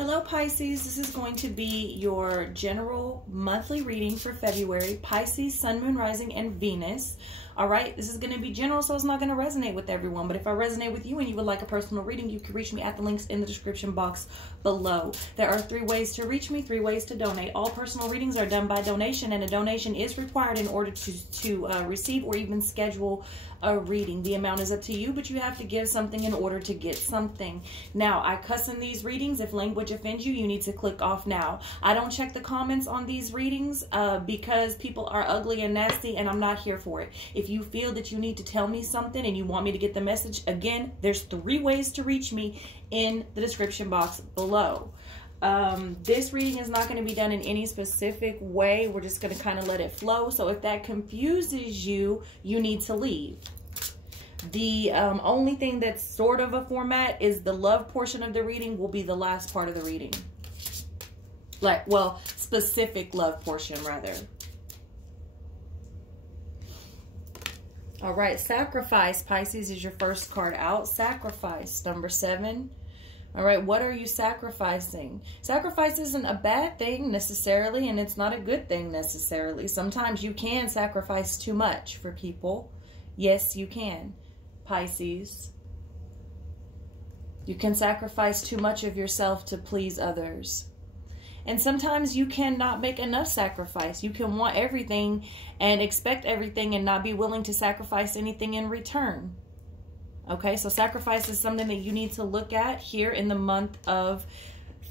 Hello Pisces, this is going to be your general monthly reading for February. Pisces, Sun, Moon, Rising, and Venus. All right, this is going to be general, so it's not going to resonate with everyone. But if I resonate with you and you would like a personal reading, you can reach me at the links in the description box below. There are 3 ways to reach me, 3 ways to donate. All personal readings are done by donation, and a donation is required in order to receive or even schedule a reading. The amount is up to you, but you have to give something in order to get something. Now, I cuss in these readings. If language offends you, you need to click off now. I don't check the comments on these readings because people are ugly and nasty, and I'm not here for it. If you feel that you need to tell me something and you want me to get the message, again, there's 3 ways to reach me in the description box below. This reading is not going to be done in any specific way. We're just going to kind of let it flow. So if that confuses you, you need to leave. The only thing that's sort of a format is the love portion of the reading will be the last part of the reading. Like, well, specific love portion rather. All right, Sacrifice, Pisces, is your first card out. Sacrifice, number 7. All right, what are you sacrificing? Sacrifice isn't a bad thing necessarily, and it's not a good thing necessarily. Sometimes you can sacrifice too much for people. Yes, you can, Pisces. You can sacrifice too much of yourself to please others. And sometimes you cannot make enough sacrifice. You can want everything and expect everything and not be willing to sacrifice anything in return. Okay, so sacrifice is something that you need to look at here in the month of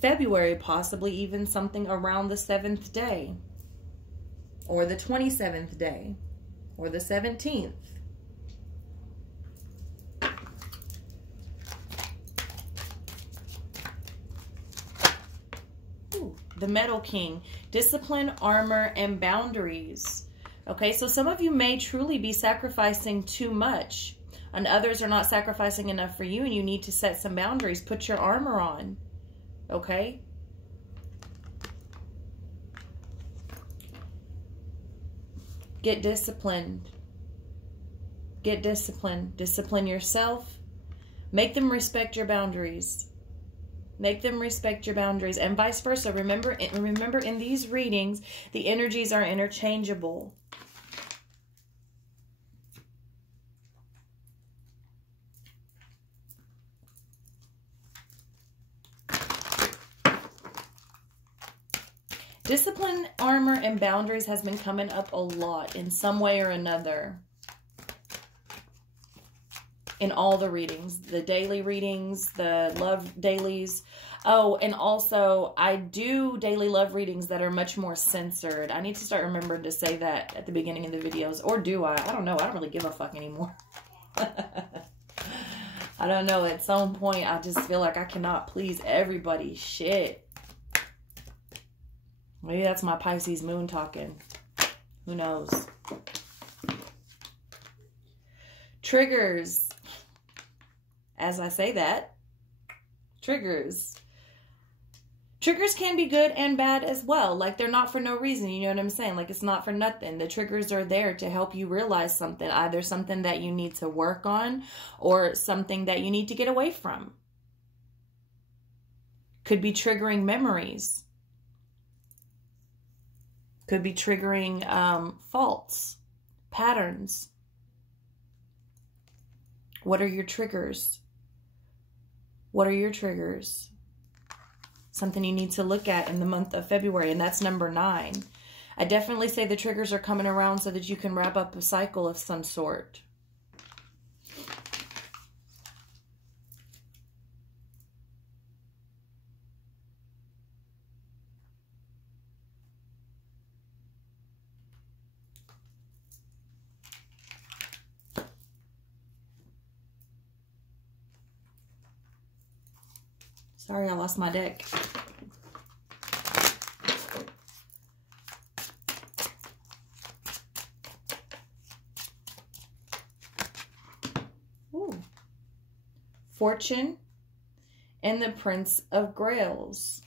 February, possibly even something around the 7th day, or the 27th day, or the 17th. Ooh, the Metal King, discipline, armor, and boundaries. Okay, so some of you may truly be sacrificing too much, and others are not sacrificing enough for you, and you need to set some boundaries. Put your armor on, okay? Get disciplined. Get disciplined. Discipline yourself. Make them respect your boundaries. Make them respect your boundaries, and vice versa. Remember in these readings, the energies are interchangeable. Discipline, armor, and boundaries has been coming up a lot in some way or another. In all the readings, the daily readings, the love dailies. Oh, and also I do daily love readings that are much more censored. I need to start remembering to say that at the beginning of the videos. Or do I? I don't know. I don't really give a fuck anymore. I don't know. At some point, I just feel like I cannot please everybody. Shit. Maybe that's my Pisces moon talking. Who knows? Triggers. As I say that, triggers. Triggers can be good and bad as well. Like, they're not for no reason. You know what I'm saying? Like, it's not for nothing. The triggers are there to help you realize something. Either something that you need to work on or something that you need to get away from. Could be triggering memories. Could be triggering faults, patterns. What are your triggers? What are your triggers? Something you need to look at in the month of February, and that's number 9. I definitely say the triggers are coming around so that you can wrap up a cycle of some sort. Sorry, I lost my deck. Ooh. Fortune and the Prince of Grails.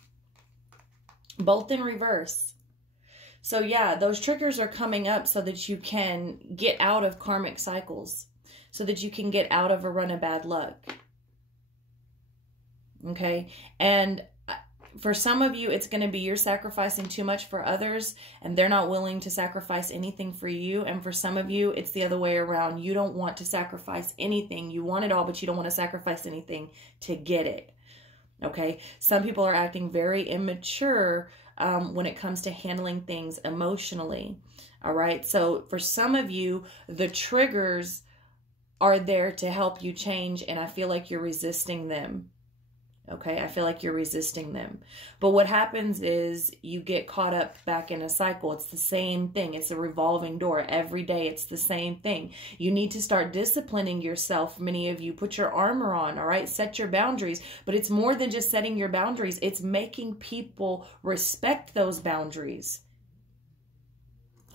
Both in reverse. So yeah, those triggers are coming up so that you can get out of karmic cycles. So that you can get out of a run of bad luck. Okay, and For some of you, it's going to be you're sacrificing too much for others and they're not willing to sacrifice anything for you. And for some of you, it's the other way around. You don't want to sacrifice anything. You want it all, but you don't want to sacrifice anything to get it. Okay? Some people are acting very immature when it comes to handling things emotionally. All right? So for some of you, the triggers are there to help you change, and I feel like you're resisting them. Okay, I feel like you're resisting them. But what happens is you get caught up back in a cycle. It's the same thing. It's a revolving door. Every day it's the same thing. You need to start disciplining yourself. Many of you put your armor on, all right? Set your boundaries. But it's more than just setting your boundaries. It's making people respect those boundaries.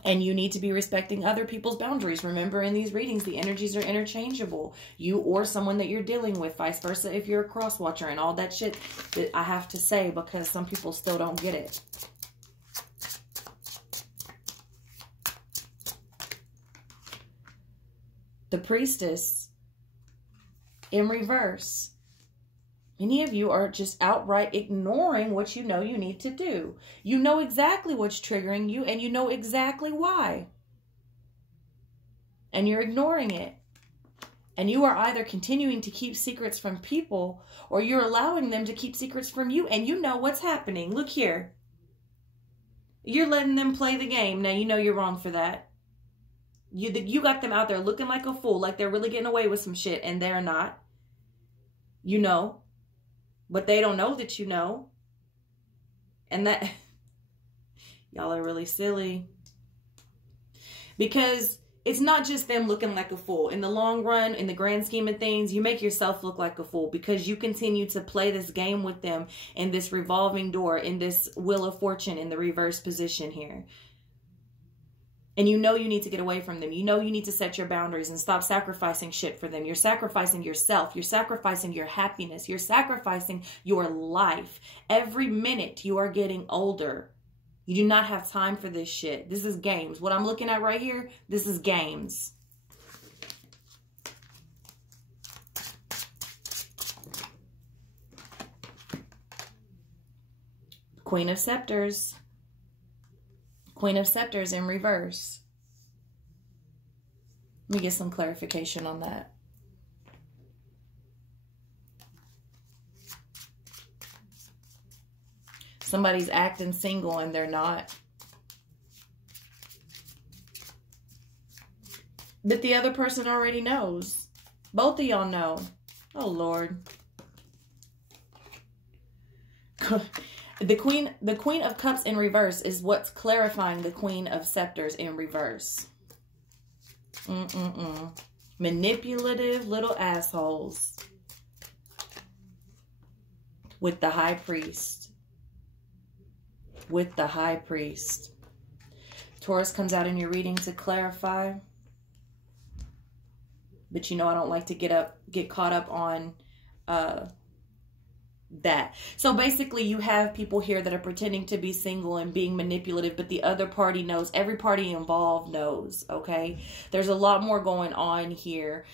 And you need to be respecting other people's boundaries. Remember, in these readings, the energies are interchangeable. You or someone that you're dealing with, vice versa if you're a cross watcher, and all that shit that I have to say because some people still don't get it. The Priestess in reverse. Many of you are just outright ignoring what you know you need to do. You know exactly what's triggering you, and you know exactly why. And you're ignoring it. And you are either continuing to keep secrets from people, or you're allowing them to keep secrets from you, and you know what's happening. Look here. You're letting them play the game. Now, you know you're wrong for that. You got them out there looking like a fool, like they're really getting away with some shit, and they're not. You know. But they don't know that you know. And that, y'all are really silly. Because it's not just them looking like a fool. In the long run, in the grand scheme of things, you make yourself look like a fool because you continue to play this game with them in this revolving door, in this Wheel of Fortune in the reverse position here. And you know you need to get away from them. You know you need to set your boundaries and stop sacrificing shit for them. You're sacrificing yourself. You're sacrificing your happiness. You're sacrificing your life. Every minute you are getting older. You do not have time for this shit. This is games. What I'm looking at right here, this is games. Queen of Scepters. Queen of Scepters in reverse. Let me get some clarification on that. Somebody's acting single and they're not. But the other person already knows. Both of y'all know. Oh, Lord. The Queen of Cups in reverse is what's clarifying the Queen of Scepters in reverse. Manipulative little assholes. With the High Priest. With the High Priest. Taurus comes out in your reading to clarify. But you know I don't like to get caught up on that. So basically you have people here that are pretending to be single and being manipulative, but the other party knows. Every party involved knows, okay? There's a lot more going on here.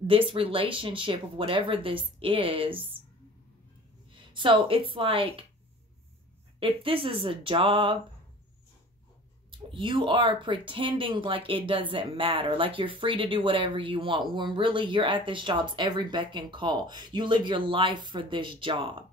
This relationship of whatever this is. So it's like, if this is a job, you are pretending like it doesn't matter, like you're free to do whatever you want, when really you're at this job's every beck and call. You live your life for this job.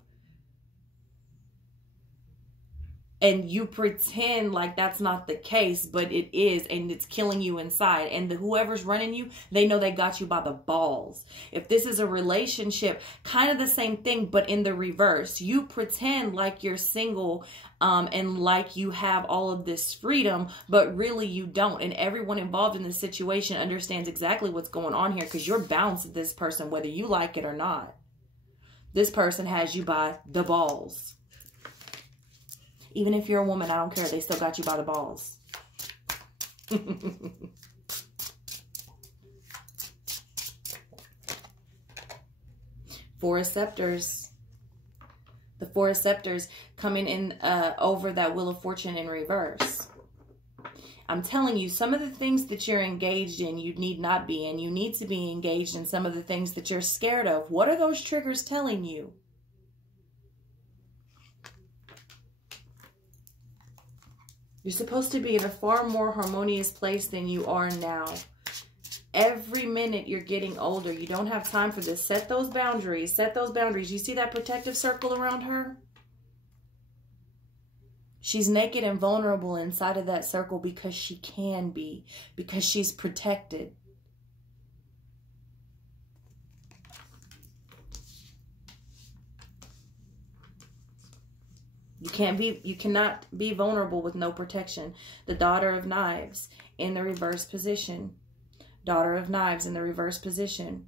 And you pretend like that's not the case, but it is, and it's killing you inside. And whoever's running you, they know they got you by the balls. If this is a relationship, kind of the same thing, but in the reverse. You pretend like you're single and like you have all of this freedom, but really you don't. And everyone involved in this situation understands exactly what's going on here, because you're bound to this person, whether you like it or not. This person has you by the balls. Even if you're a woman, I don't care. They still got you by the balls. Four of Scepters. The Four of Scepters coming in over that Wheel of Fortune in reverse. I'm telling you, some of the things that you're engaged in, you need not be in. You need to be engaged in some of the things that you're scared of. What are those triggers telling you? You're supposed to be in a far more harmonious place than you are now. Every minute you're getting older. You don't have time for this. Set those boundaries. Set those boundaries. You see that protective circle around her? She's naked and vulnerable inside of that circle because she can be. Because she's protected. You cannot be vulnerable with no protection. The Daughter of Knives in the reverse position. Daughter of Knives in the reverse position.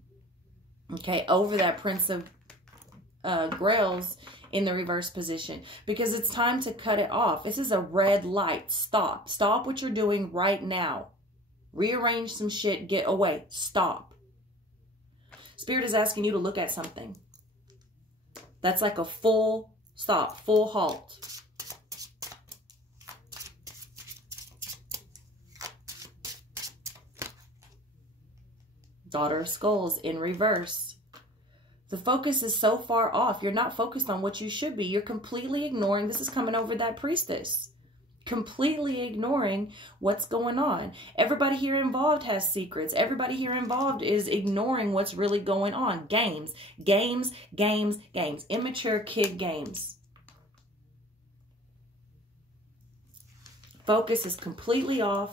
Okay, over that Prince of Grails in the reverse position. Because it's time to cut it off. This is a red light. Stop. Stop what you're doing right now. Rearrange some shit. Get away. Stop. Spirit is asking you to look at something. That's like a full stop, full halt. Daughter of Skulls in reverse. The focus is so far off. You're not focused on what you should be. You're completely ignoring. This is coming over that Priestess. Completely ignoring what's going on. Everybody here involved has secrets. Everybody here involved is ignoring what's really going on. Games, games, games, games. Immature kid games. Focus is completely off.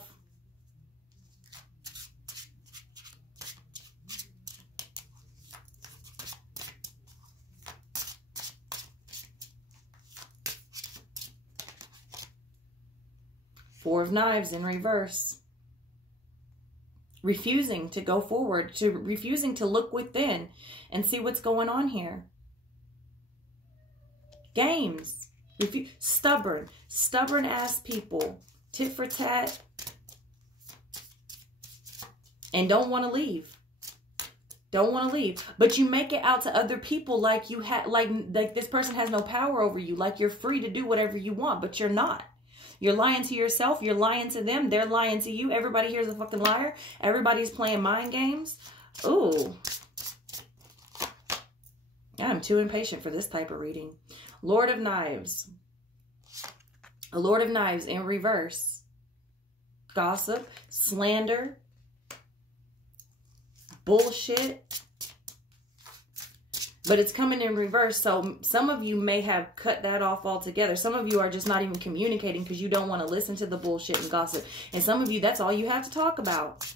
Four of Knives in reverse. Refusing to go forward, refusing to look within and see what's going on here. Games. Stubborn. Stubborn ass people. Tit for tat. And don't want to leave. Don't want to leave. But you make it out to other people like you like this person has no power over you. Like you're free to do whatever you want, but you're not. You're lying to yourself. You're lying to them. They're lying to you. Everybody here is a fucking liar. Everybody's playing mind games. Ooh. I'm too impatient for this type of reading. Lord of Knives. A Lord of Knives in reverse. Gossip. Slander. Bullshit. But it's coming in reverse, so some of you may have cut that off altogether. Some of you are just not even communicating because you don't want to listen to the bullshit and gossip. And some of you, that's all you have to talk about.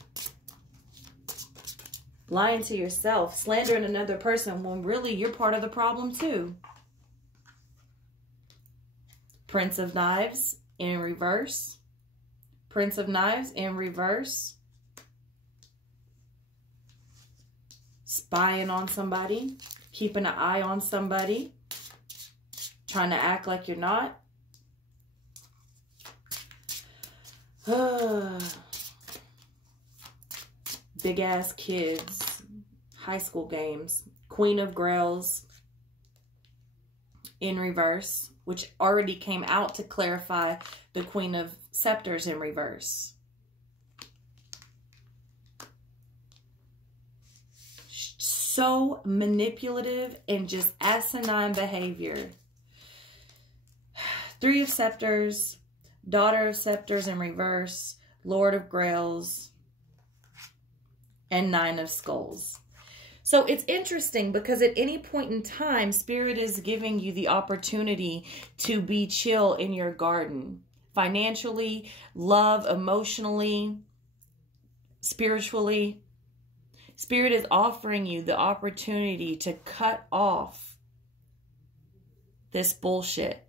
Lying to yourself, slandering another person when really you're part of the problem too. Prince of Knives in reverse. Prince of Knives in reverse. Spying on somebody. Keeping an eye on somebody. Trying to act like you're not. Big ass kids. High school games. Queen of Grails in reverse. Which already came out to clarify the Queen of Scepters in reverse. So manipulative and just asinine behavior. Three of Scepters, Daughter of Scepters in reverse, Lord of Grails, and Nine of Skulls. So it's interesting because at any point in time, Spirit is giving you the opportunity to be chill in your garden. Financially, love, emotionally, spiritually. Spirit is offering you the opportunity to cut off this bullshit.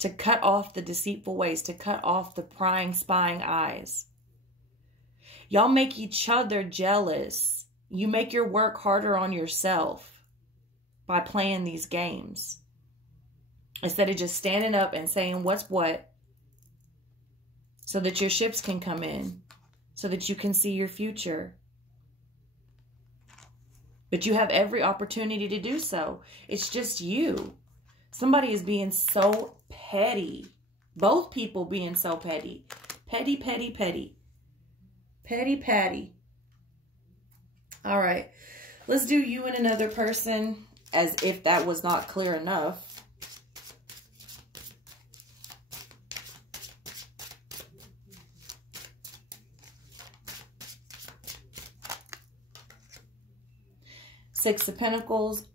To cut off the deceitful ways. To cut off the prying, spying eyes. Y'all make each other jealous. You make your work harder on yourself by playing these games. Instead of just standing up and saying what's what. So that your ships can come in. So that you can see your future. But you have every opportunity to do so. It's just you. Somebody is being so petty. Both people being so petty. Petty, petty, petty. Petty, patty. All right. Let's do you and another person as if that was not clear enough. Six of Pentacles.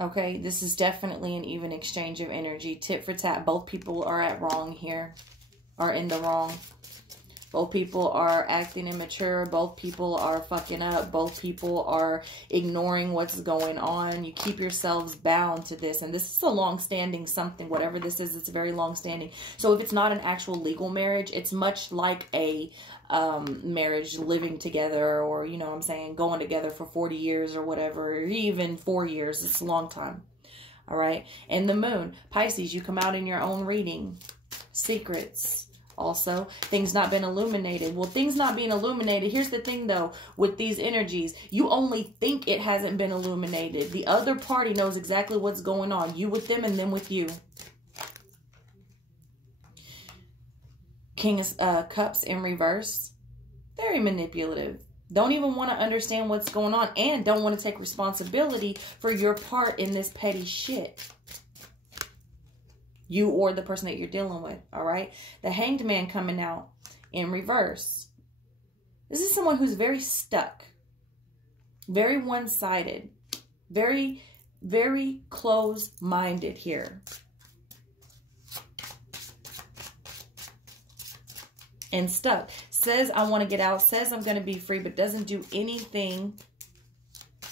Okay, this is definitely an even exchange of energy. Tit for tat. Both people are at wrong here. Are in the wrong. Both people are acting immature. Both people are fucking up. Both people are ignoring what's going on. You keep yourselves bound to this. And this is a long-standing something. Whatever this is, it's very long-standing. So if it's not an actual legal marriage, it's much like a marriage, living together, or, you know what I'm saying, going together for 40 years or whatever, or even 4 years. It's a long time. All right. And the moon, Pisces, you come out in your own reading. Secrets. Also, things not been illuminated. Well, things not being illuminated. Here's the thing, though, with these energies, you only think it hasn't been illuminated. The other party knows exactly what's going on. You with them and them with you. King of Cups in reverse. Very manipulative. Don't even want to understand what's going on and don't want to take responsibility for your part in this petty shit. You or the person that you're dealing with, all right? The Hanged Man coming out in reverse. This is someone who's very stuck. Very one-sided. Very, very close-minded here. And stuck. Says, I want to get out. Says, I'm going to be free, but doesn't do anything.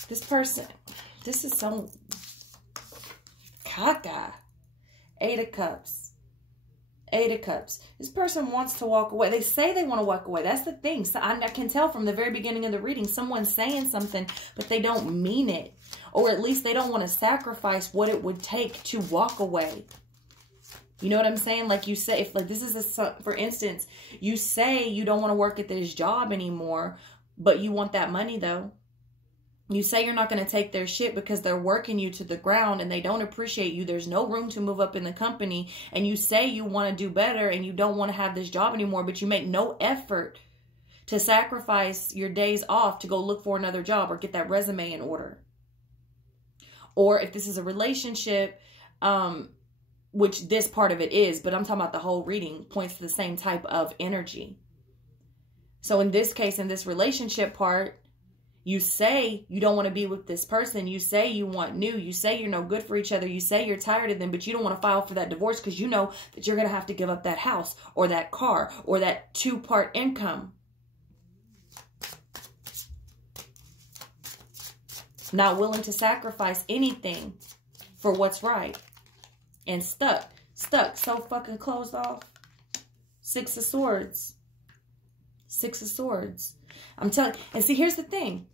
This person, this is so caca. Eight of Cups. Eight of Cups. This person wants to walk away. They say they want to walk away. That's the thing. So I can tell from the very beginning of the reading, someone's saying something, but they don't mean it. Or at least they don't want to sacrifice what it would take to walk away. You know what I'm saying? Like you say, if like this is for instance, you say you don't want to work at this job anymore, but you want that money though. You say you're not going to take their shit because they're working you to the ground and they don't appreciate you. There's no room to move up in the company. And you say you want to do better and you don't want to have this job anymore, but you make no effort to sacrifice your days off to go look for another job or get that resume in order. Or if this is a relationship, which this part of it is, but I'm talking about the whole reading points to the same type of energy. So in this case, in this relationship part, you say you don't want to be with this person. You say you want new. You say you're no good for each other. You say you're tired of them, but you don't want to file for that divorce because you know that you're going to have to give up that house or that car or that two-part income. Not willing to sacrifice anything for what's right. And stuck. Stuck. So fucking closed off. Six of Swords. Six of Swords. I'm telling you. And see, here's the thing.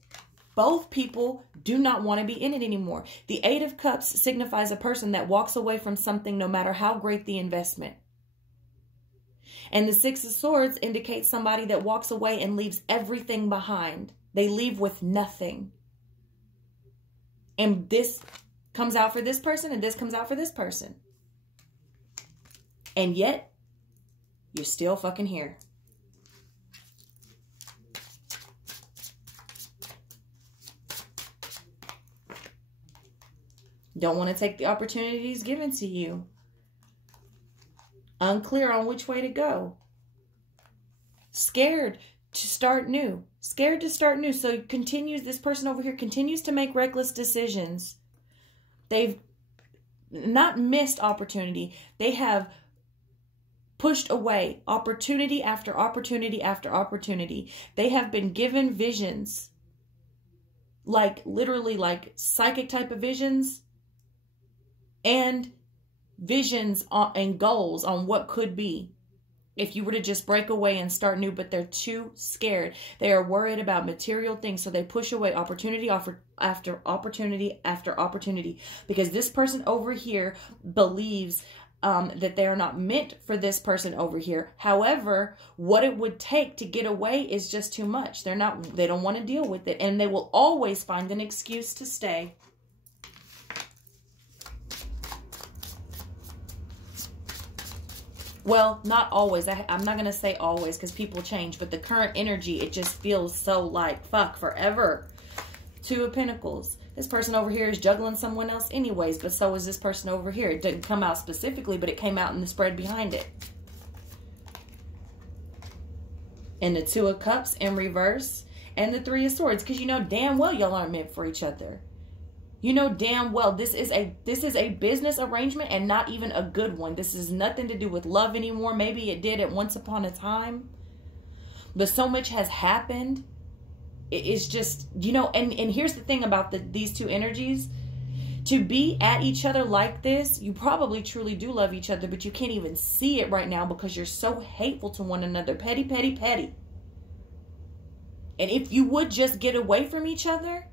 Both people do not want to be in it anymore. The Eight of Cups signifies a person that walks away from something no matter how great the investment. And the Six of Swords indicates somebody that walks away and leaves everything behind. They leave with nothing. And this comes out for this person and this comes out for this person. And yet, you're still fucking here. Don't want to take the opportunities given to you. Unclear on which way to go. Scared to start new. Scared to start new. So continues, this person over here continues to make reckless decisions. They've not missed opportunity. They have pushed away opportunity after opportunity after opportunity. They have been given visions. Like literally like psychic type of visions. And visions and goals on what could be if you were to just break away and start new, but they're too scared. They are worried about material things, so they push away opportunity after opportunity after opportunity, because this person over here believes that they are not meant for this person over here. However, what it would take to get away is just too much. They don't want to deal with it, and they will always find an excuse to stay. Well, not always. I'm not going to say always because people change. But the current energy, it just feels so like, fuck, forever. Two of Pentacles. This person over here is juggling someone else anyways. But so is this person over here. It didn't come out specifically, but it came out in the spread behind it. And the Two of Cups in reverse. and the Three of Swords, because you know damn well y'all aren't meant for each other. You know damn well this is a business arrangement, and not even a good one. This is nothing to do with love anymore. Maybe it did at once upon a time, but so much has happened. It's just, you know, and here's the thing about these two energies. To be at each other like this, you probably truly do love each other, but you can't even see it right now because you're so hateful to one another. Petty, petty, petty. And if you would just get away from each other,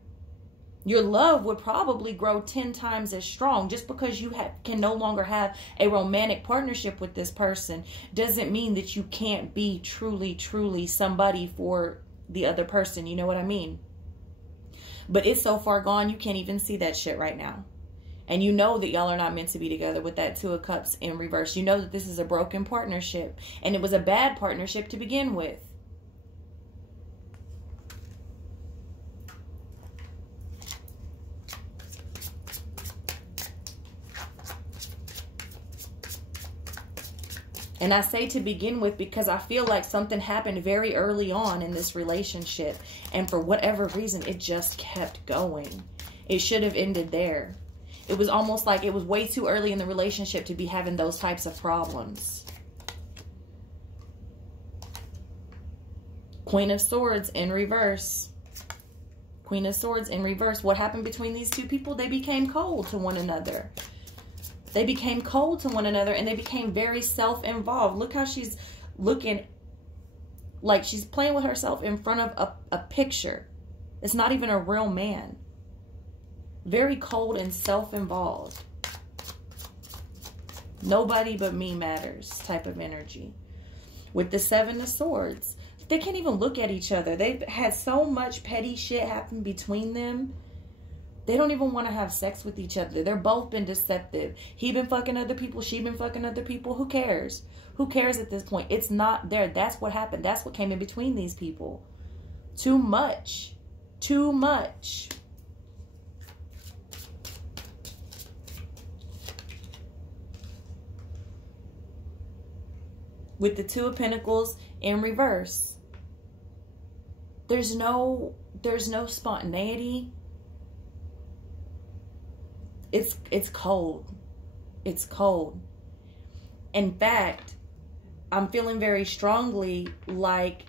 your love would probably grow 10 times as strong. Just because you can no longer have a romantic partnership with this person doesn't mean that you can't be truly, truly somebody for the other person. You know what I mean? But it's so far gone, you can't even see that shit right now. And you know that y'all are not meant to be together with that Two of Cups in reverse. You know that this is a broken partnership. And it was a bad partnership to begin with. And I say to begin with because I feel like something happened very early on in this relationship. And for whatever reason, it just kept going. It should have ended there. It was almost like it was way too early in the relationship to be having those types of problems. Queen of Swords in reverse. Queen of Swords in reverse. What happened between these two people? They became cold to one another. They became cold to one another, and they became very self-involved. Look how she's looking like she's playing with herself in front of a picture. It's not even a real man. Very cold and self-involved. Nobody but me matters type of energy. With the Seven of Swords, they can't even look at each other. They've had so much petty shit happen between them. They don't even want to have sex with each other. They're both been deceptive. He been fucking other people. She been fucking other people. Who cares? Who cares at this point? It's not there. That's what happened. That's what came in between these people. Too much. Too much. With the Two of Pentacles in reverse. There's no spontaneity. It's cold. It's cold. In fact, I'm feeling very strongly like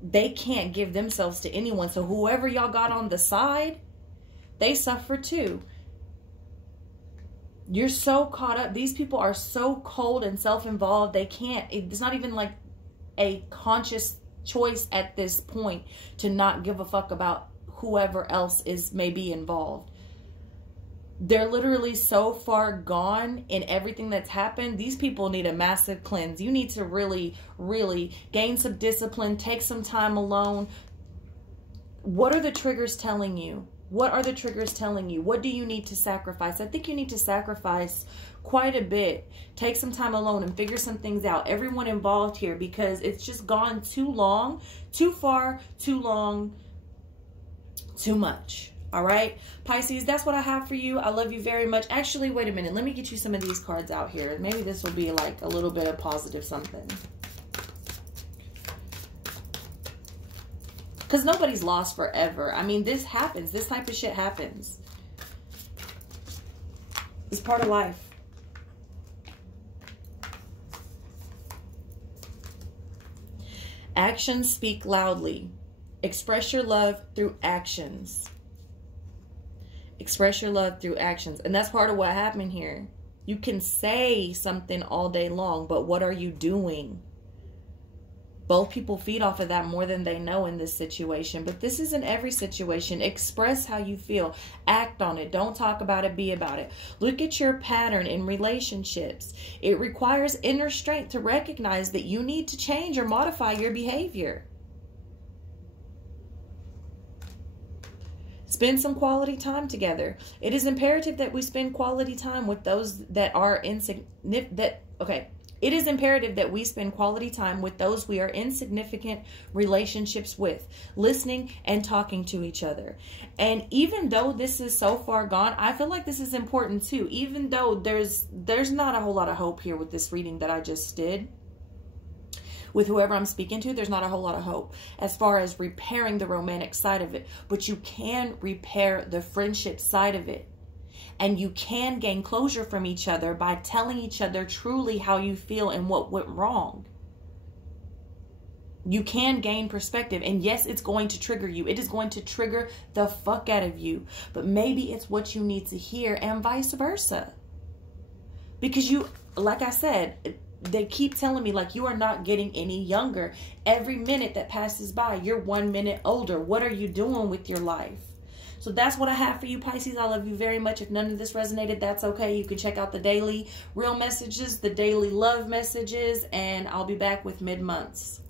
they can't give themselves to anyone. So whoever y'all got on the side, they suffer too. You're so caught up. These people are so cold and self-involved. They can't. It's not even like a conscious choice at this point to not give a fuck about whoever else is maybe involved. They're literally so far gone in everything that's happened. These people need a massive cleanse. You need to really, really gain some discipline. Take some time alone. What are the triggers telling you? What are the triggers telling you? What do you need to sacrifice? I think you need to sacrifice quite a bit. Take some time alone and figure some things out. Everyone involved here, because it's just gone too long, too far, too long, too much. All right, Pisces, that's what I have for you. I love you very much. Actually, wait a minute. Let me get you some of these cards out here. Maybe this will be like a little bit of positive something. Because nobody's lost forever. I mean, this happens. This type of shit happens. It's part of life. Actions speak loudly. Express your love through actions. Express your love through actions. And that's part of what happened here. You can say something all day long, but what are you doing? Both people feed off of that more than they know in this situation. But this isn't every situation. Express how you feel. Act on it. Don't talk about it. Be about it. Look at your pattern in relationships. It requires inner strength to recognize that you need to change or modify your behavior. Spend some quality time together. It is imperative that we spend quality time with those that are insignificant. It is imperative that we spend quality time with those we are in significant relationships with, listening and talking to each other. And even though this is so far gone, I feel like this is important too. Even though there's not a whole lot of hope here with this reading that I just did. With whoever I'm speaking to, there's not a whole lot of hope as far as repairing the romantic side of it. But you can repair the friendship side of it. And you can gain closure from each other by telling each other truly how you feel and what went wrong. You can gain perspective. And yes, it's going to trigger you. It is going to trigger the fuck out of you. But maybe it's what you need to hear, and vice versa. Because you, like I said, they keep telling me, like, you are not getting any younger. Every minute that passes by, you're 1 minute older. What are you doing with your life? So that's what I have for you, Pisces. I love you very much. If none of this resonated, that's okay. You can check out the daily real messages, the daily love messages, and I'll be back with mid-months.